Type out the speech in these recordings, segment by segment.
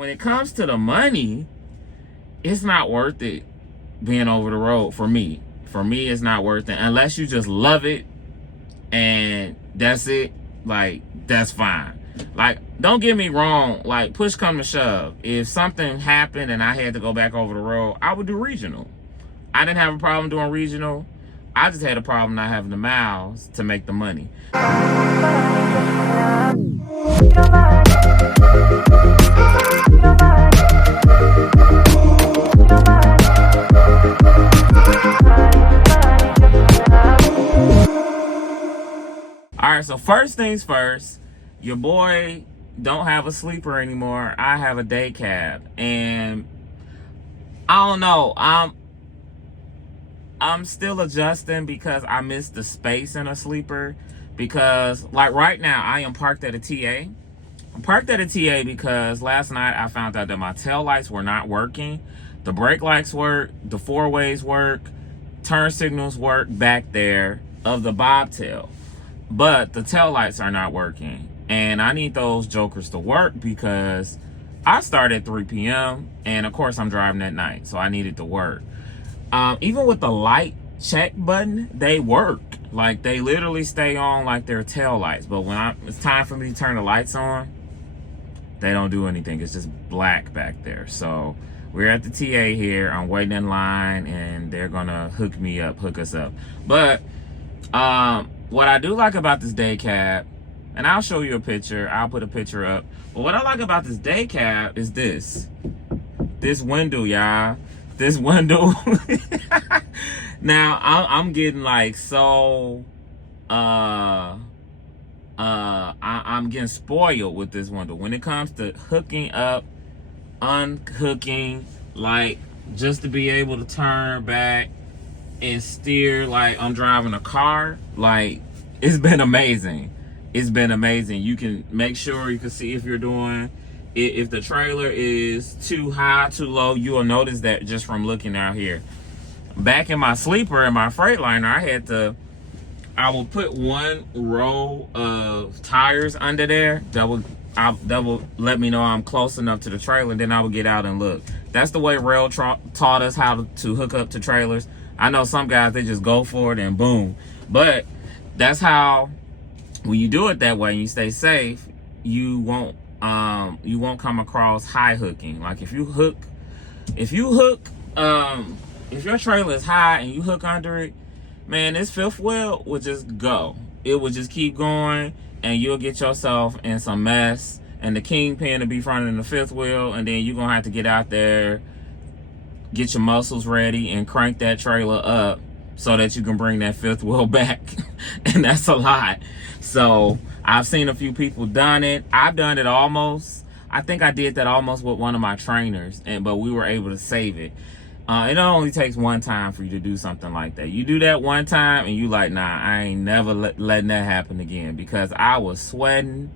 when it comes to the money, it's not worth it being over the road for me. For me, it's not worth it unless you just love it and that's it. Like, that's fine. Like, don't get me wrong. Like, push come to shove, if something happened and I had to go back over the road, I would do regional. I didn't have a problem doing regional. I just had a problem not having the miles to make the money. Alright, so first things first, your boy don't have a sleeper anymore. I have a day cab. And I don't know, I'm still adjusting because I miss the space in a sleeper. Because like right now, I am parked at a TA. I'm parked at a TA because last night I found out that my tail lights were not working. The brake lights work, the four ways work, turn signals work back there of the bobtail. But the tail lights are not working. And I need those jokers to work because I start at 3 p.m. and of course I'm driving at night, so I need it to work. Even with the light check button, they work. Like, they literally stay on like they're tail lights. But when it's time for me to turn the lights on, they don't do anything. It's just black back there. So we're at the TA here. I'm waiting in line and they're gonna hook us up. But what I do like about this day cab, and I'll show you a picture, I'll put a picture up. But what I like about this day cab is this window, y'all. This window. Now I'm getting like so I'm getting spoiled with this window when it comes to hooking up, unhooking, like just to be able to turn back and steer like I'm driving a car. Like, it's been amazing. It's been amazing. You can make sure you can see if you're doing, if the trailer is too high, too low. You will notice that just from looking out here. Back in my sleeper, in my Freightliner, I will put one row of tires under there that will let me know I'm close enough to the trailer, and then I will get out and look. That's the way rail taught us how to hook up to trailers. I know some guys, they just go for it and boom. But that's how, when you do it that way and you stay safe, you won't come across high hooking. Like, if your trailer is high and you hook under it, man, this fifth wheel will just go. It will just keep going and you'll get yourself in some mess, and the kingpin will be fronting the fifth wheel, and then you're gonna have to get out there, get your muscles ready and crank that trailer up so that you can bring that fifth wheel back. And that's a lot. So I've seen a few people done it. I've done it almost. I think I did that almost with one of my trainers, but we were able to save it. It only takes one time for you to do something like that. You do that one time and you like, nah, I ain't never letting that happen again, because I was sweating.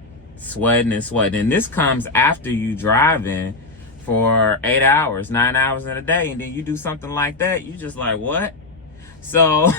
And this comes after you driving for 8 hours, 9 hours in a day, and then you do something like that, you just like, what? So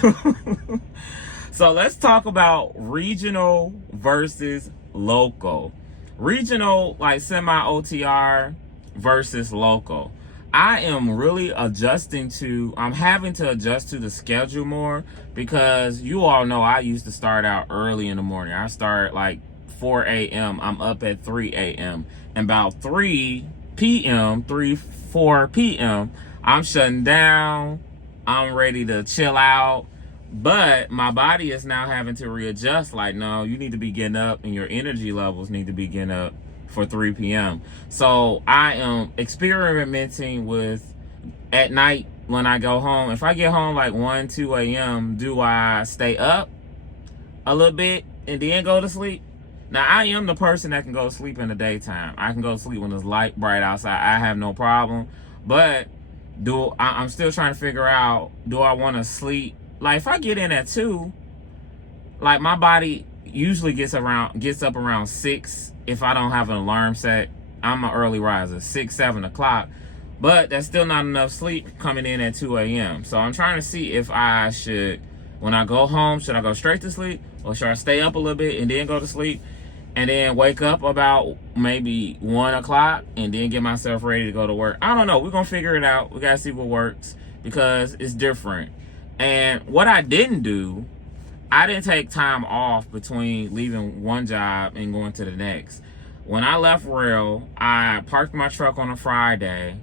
so let's talk about regional versus local. Regional, like semi-OTR, versus local. I am really I'm having to adjust to the schedule more, because you all know I used to start out early in the morning. I start like 4 a.m. I'm up at 3 a.m. and about 4 p.m. I'm shutting down. I'm ready to chill out. But my body is now having to readjust. Like, no, you need to be getting up, and your energy levels need to be getting up for 3 p.m. So I am experimenting with, at night when I go home, if I get home like 1, 2 a.m., do I stay up a little bit and then go to sleep? Now, I am the person that can go to sleep in the daytime. I can go to sleep when it's light, bright outside. I have no problem. But I'm still trying to figure out, do I want to sleep? Like, if I get in at 2, like, my body usually gets up around 6 if I don't have an alarm set. I'm an early riser, 6, 7 o'clock. But that's still not enough sleep coming in at 2 a.m. So I'm trying to see if I should, when I go home, should I go straight to sleep, or should I stay up a little bit and then go to sleep? and then wake up about maybe 1 o'clock and then get myself ready to go to work. I don't know. We're going to figure it out. We got to see what works because it's different. And what I didn't do, I didn't take time off between leaving one job and going to the next. When I left rail, I parked my truck on a Friday,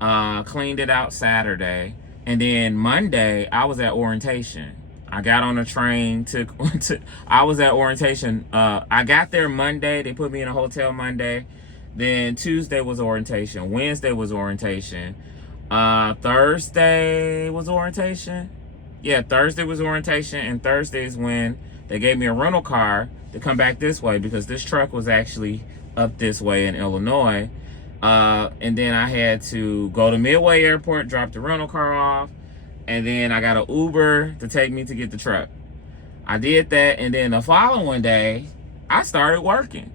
cleaned it out Saturday, and then Monday, I was at orientation. I got on a train, I was at orientation. I got there Monday. They put me in a hotel Monday. Then Tuesday was orientation. Wednesday was orientation. Thursday was orientation. Yeah, Thursday was orientation, and Thursday is when they gave me a rental car to come back this way because this truck was actually up this way in Illinois. And then I had to go to Midway Airport, drop the rental car off, and then I got an Uber to take me to get the truck. I did that, and then the following day, I started working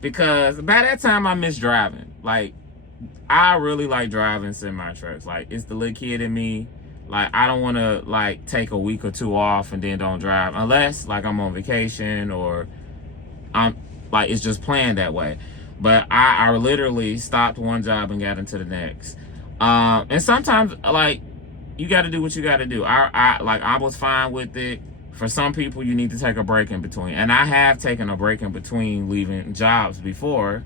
because by that time I missed driving. Like, I really like driving semi trucks. Like, it's the little kid in me. Like, I don't want to like take a week or two off and then don't drive unless like I'm on vacation or I'm like it's just planned that way. But I literally stopped one job and got into the next. And sometimes like you got to do what you got to do. I was fine with it. For some people, you need to take a break in between, and I have taken a break in between leaving jobs before.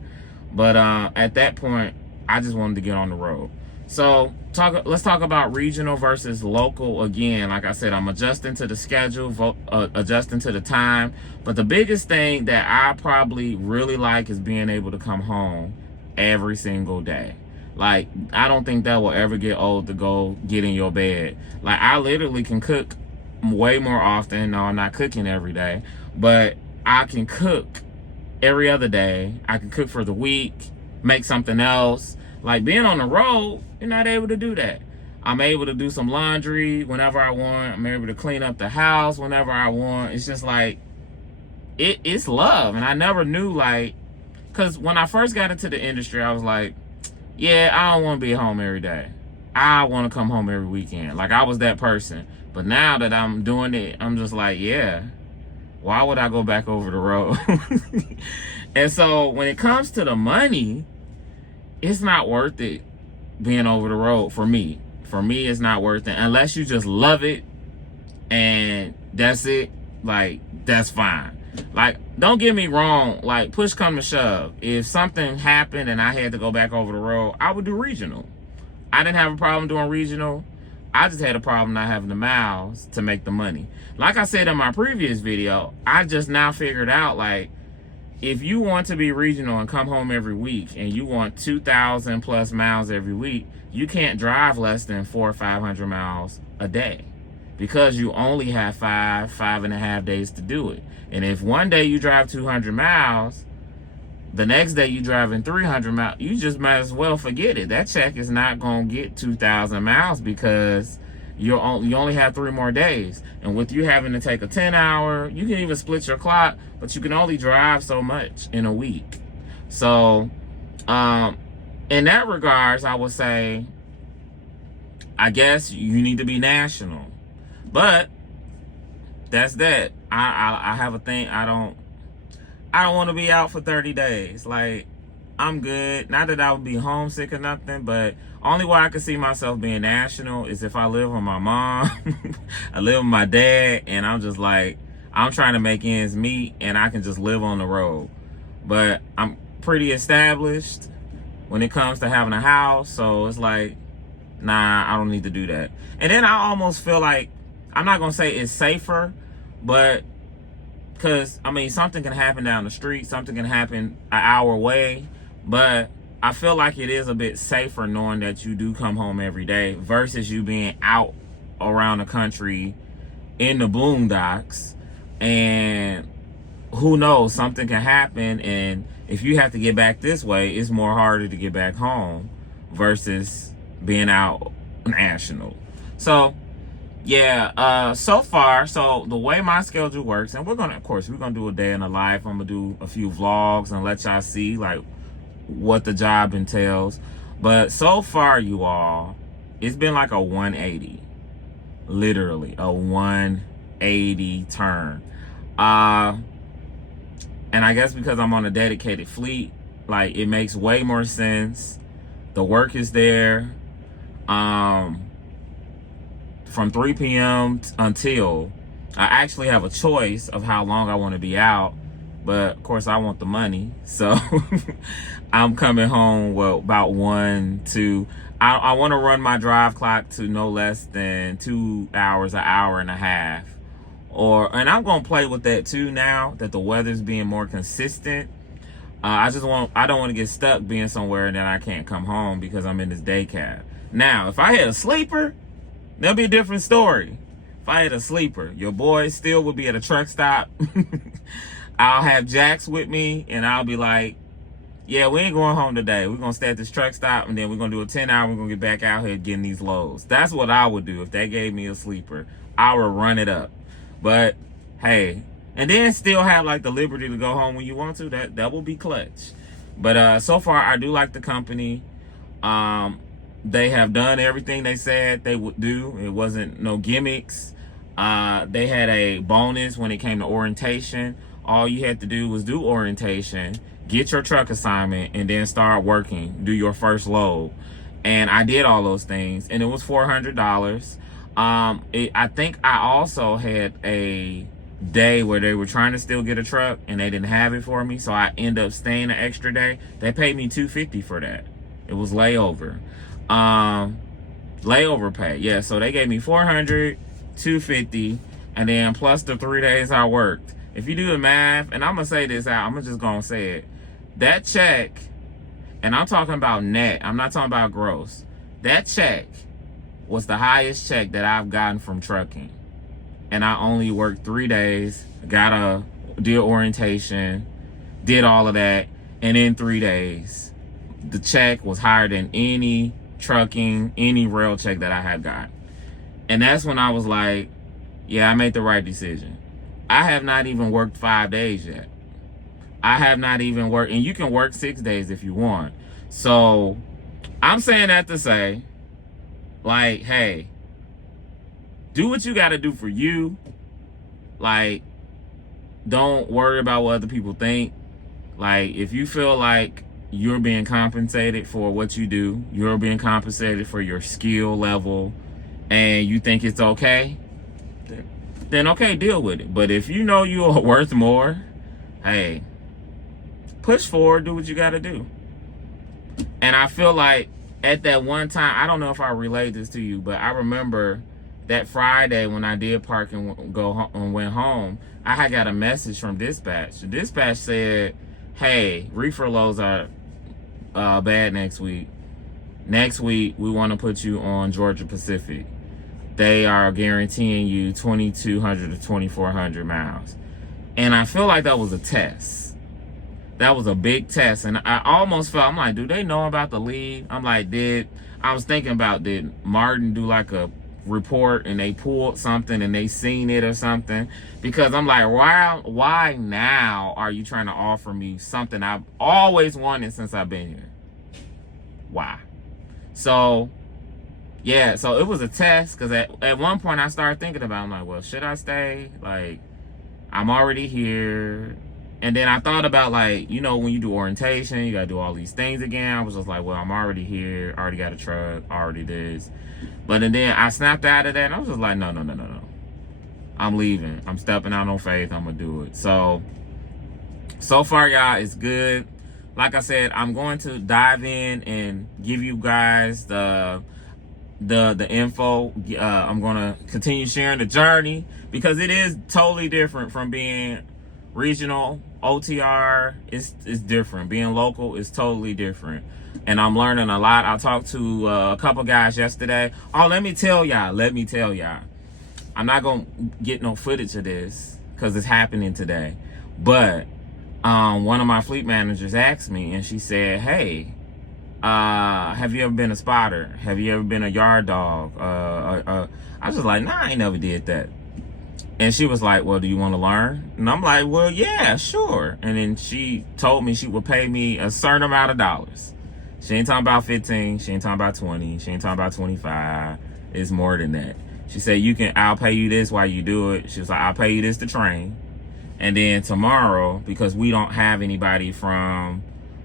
But at that point, I just wanted to get on the road. So let's talk about regional versus local again. Like I said, I'm adjusting to the schedule, adjusting to the time. But the biggest thing that I probably really like is being able to come home every single day. Like, I don't think that will ever get old to go get in your bed. Like, I literally can cook way more often. No, I'm not cooking every day, but I can cook every other day. I can cook for the week, make something else. Like, being on the road, you're not able to do that. I'm able to do some laundry whenever I want. I'm able to clean up the house whenever I want. It's just like, it's love. And I never knew, like, because when I first got into the industry, I was like, yeah, I don't want to be at home every day. I want to come home every weekend. Like, I was that person. But now that I'm doing it, I'm just like, yeah, why would I go back over the road? And so when it comes to the money, it's not worth it being over the road for me. For me, it's not worth it unless you just love it and that's it. Like, that's fine. Like, don't get me wrong. Like, push come to shove. If something happened and I had to go back over the road, I would do regional. I didn't have a problem doing regional. I just had a problem not having the miles to make the money. Like I said in my previous video, I just now figured out, like, if you want to be regional and come home every week and you want 2,000 plus miles every week, you can't drive less than 400 or 500 miles a day because you only have 5.5 days to do it. And if one day you drive 200 miles, the next day you driving 300 miles, you just might as well forget it. That check is not going to get 2,000 miles because you only have 3 more days. And with you having to take a 10-hour, you can even split your clock, but you can only drive so much in a week. So, in that regards, I would say, I guess you need to be national. But that's that. I have a thing. I don't want to be out for 30 days. Like, I'm good. Not that I would be homesick or nothing, but only way I could see myself being national is if I live with my mom, I live with my dad, and I'm just like, I'm trying to make ends meet, and I can just live on the road. But I'm pretty established when it comes to having a house, so it's like, nah, I don't need to do that. And then I almost feel like, I'm not going to say it's safer, but because, I mean, something can happen down the street, something can happen an hour away, but I feel like it is a bit safer knowing that you do come home every day versus you being out around the country in the boondocks, and who knows, something can happen, and if you have to get back this way, it's more harder to get back home versus being out national. So, yeah, so far, so the way my schedule works, and we're gonna do a day in the life. I'm gonna do a few vlogs and let y'all see like what the job entails. But so far, you all, it's been like a 180, literally a 180 turn. And I guess because I'm on a dedicated fleet, like, it makes way more sense. The work is there. From 3 p.m. until, I actually have a choice of how long I want to be out, but of course I want the money, so I'm coming home, well, about 1, 2. I want to run my drive clock to no less than 2 hours, an hour and a half. And I'm gonna play with that too now that the weather's being more consistent. I don't want to get stuck being somewhere and then I can't come home because I'm in this day cab. Now, if I had a sleeper, that'd be a different story. If I had a sleeper, your boy still would be at a truck stop. I'll have Jax with me, and I'll be like, yeah, we ain't going home today. We're going to stay at this truck stop, and then we're going to do a 10-hour. We're going to get back out here getting these loads. That's what I would do if they gave me a sleeper. I would run it up. But, hey, and then still have, like, the liberty to go home when you want to. That will be clutch. But so far, I do like the company. They have done everything they said they would do. It wasn't no gimmicks. They had a bonus when it came to orientation. All you had to do was do orientation, get your truck assignment, and then start working, do your first load. And I did all those things, and it was $400. I think I also had a day where they were trying to still get a truck, and they didn't have it for me, so I ended up staying an extra day. They paid me $250 for that. It was layover. Layover pay, yeah. So they gave me $400, $250, and then plus the 3 days I worked. If you do the math, and I'm gonna say this out, I'm just gonna say it. That check, and I'm talking about net, I'm not talking about gross. That check was the highest check that I've gotten from trucking. And I only worked 3 days, did orientation, did all of that, and in 3 days, the check was higher than any trucking, any rail check that I had got. And that's when I was like, yeah, I made the right decision. I have not even worked 5 days yet. I have not even worked, and you can work 6 days if you want. So I'm saying that to say, like, hey, do what you got to do for you. Like, don't worry about what other people think. Like, if you feel like you're being compensated for what you do, you're being compensated for your skill level, and you think it's okay, then okay, deal with it. But if you know you are worth more, hey, push forward, do what you got to do. And I feel like at that one time, I don't know if I relayed this to you, but I remember that Friday when I did park and went home, I had got a message from dispatch. The dispatch said, hey, reefer loads are bad next week. Next week, we want to put you on Georgia Pacific. They are guaranteeing you 2,200 to 2,400 miles. And I feel like that was a test. That was a big test. And I almost felt, I'm like, do they know about the lead? I'm like, I was thinking about, did Marten do like a report and they pulled something and they seen it or something? Because I'm like, why now are you trying to offer me something I've always wanted since I've been here? Why? So, yeah, so it was a test, because at one point I started thinking about, I'm like, well, should I stay? Like, I'm already here. And then I thought about, like, you know, when you do orientation, you got to do all these things again. I was just like, well, I'm already here, already got a truck, already this. But and then I snapped out of that, and I was just like, no. I'm leaving. I'm stepping out on faith. I'm going to do it. So far, y'all, it's good. Like I said, I'm going to dive in and give you guys the info. I'm going to continue sharing the journey, because it is totally different from being regional. OTR is different. Being local is totally different. And I'm learning a lot. I talked to a couple guys yesterday. Oh, let me tell y'all. I'm not going to get no footage of this because it's happening today. But one of my fleet managers asked me, and she said, hey, have you ever been a spotter? Have you ever been a yard dog? I was just like, nah, I ain't never did that. And she was like, well, do you want to learn? And I'm like, well, yeah, sure. And then she told me she would pay me a certain amount of dollars. She ain't talking about 15. She ain't talking about 20. She ain't talking about 25. It's more than that. She said, I'll pay you this while you do it. She was like, I'll pay you this to train. And then tomorrow, because we don't have anybody from,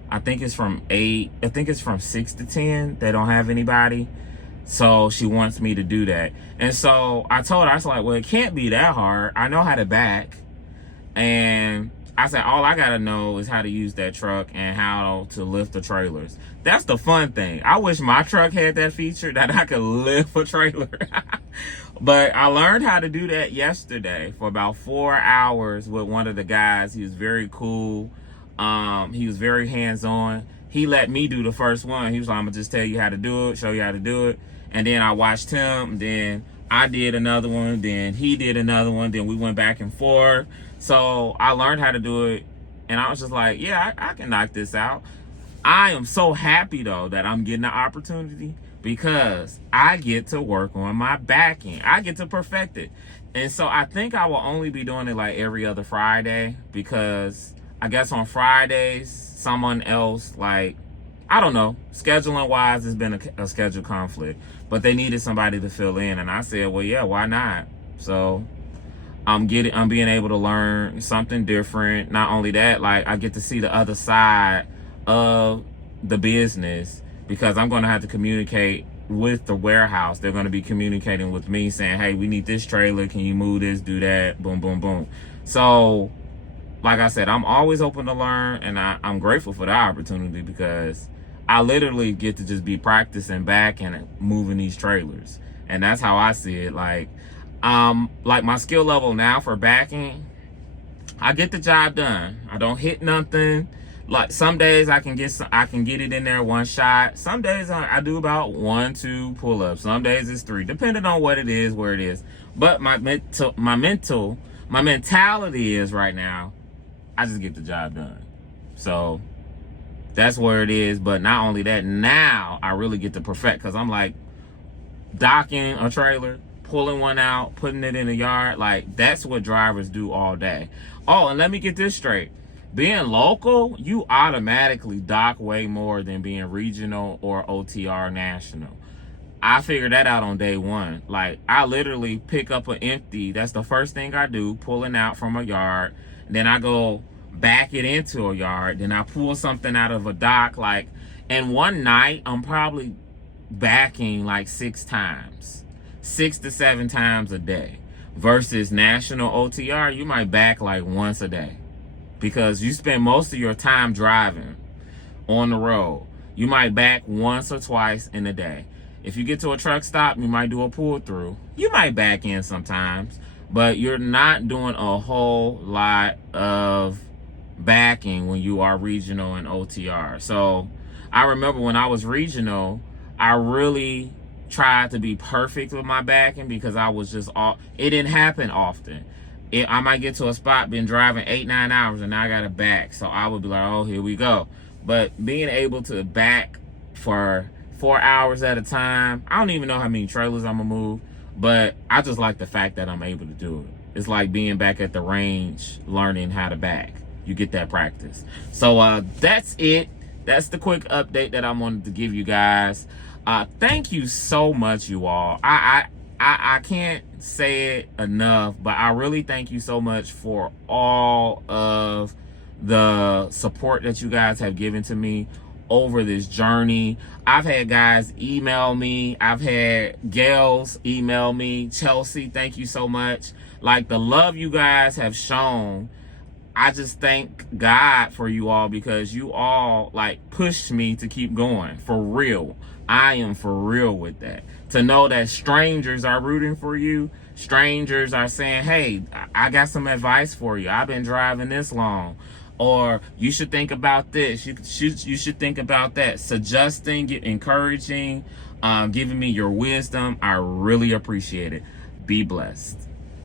I think it's from 6 to 10. They don't have anybody. So she wants me to do that. And so I told her, I was like, well, it can't be that hard. I know how to back. And I said, all I got to know is how to use that truck and how to lift the trailers. That's the fun thing. I wish my truck had that feature that I could lift a trailer. But I learned how to do that yesterday for about 4 hours with one of the guys. He was very cool. He was very hands-on. He let me do the first one. He was like, I'm gonna just tell you how to do it, show you how to do it. And then I watched him, then I did another one, then he did another one, then we went back and forth. So I learned how to do it, and I was just like, yeah, I can knock this out. I am so happy though that I'm getting the opportunity, because I get to work on my back end. I get to perfect it. And so I think I will only be doing it like every other Friday, because I guess on Fridays, someone else, like, I don't know, scheduling wise, it's been a schedule conflict, but they needed somebody to fill in. And I said, well, yeah, why not? So I'm being able to learn something different. Not only that, like, I get to see the other side of the business, because I'm going to have to communicate with the warehouse. They're going to be communicating with me saying, hey, we need this trailer. Can you move this, do that? Boom, boom, boom. So like I said, I'm always open to learn, and I'm grateful for the opportunity, because I literally get to just be practicing back and moving these trailers. And that's how I see it. Like my skill level now for backing, I get the job done. I don't hit nothing. Like some days I can get it in there one shot. Some days I do about 1, 2 pull-ups. Some days it's 3, depending on what it is, where it is. But my mentality is right now, I just get the job done. So that's where it is. But not only that, now I really get to perfect, because I'm like docking a trailer, pulling one out, putting it in the yard. Like, that's what drivers do all day. Oh, and let me get this straight. Being local, you automatically dock way more than being regional or OTR national. I figured that out on day one. Like, I literally pick up an empty. That's the first thing I do, pulling out from a yard. Then I go back it into a yard. Then I pull something out of a dock. Like, and one night, I'm probably backing like 6 times. 6 to 7 times a day. Versus national OTR, you might back like once a day, because you spend most of your time driving on the road. You might back once or twice in a day. If you get to a truck stop, you might do a pull through. You might back in sometimes, but you're not doing a whole lot of backing when you are regional and OTR. So I remember when I was regional, I really tried to be perfect with my backing, because I was just it didn't happen often. I might get to a spot, been driving 8-9 hours, and now I gotta back. So I would be like, oh, here we go. But being able to back for 4 hours at a time, I don't even know how many trailers I'm gonna move, but I just like the fact that I'm able to do it. It's like being back at the range, learning how to back. You get that practice. So that's it. That's the quick update that I wanted to give you guys. Thank you so much, you all. I can't say it enough, but I really thank you so much for all of the support that you guys have given to me over this journey. I've had guys email me. I've had gals email me. Chelsea, thank you so much. Like, the love you guys have shown, I just thank God for you all, because you all like pushed me to keep going. For real. I am for real with that. To know that strangers are rooting for you. Strangers are saying, hey, I got some advice for you. I've been driving this long. Or you should think about this. You should think about that. Suggesting, encouraging, giving me your wisdom. I really appreciate it. Be blessed.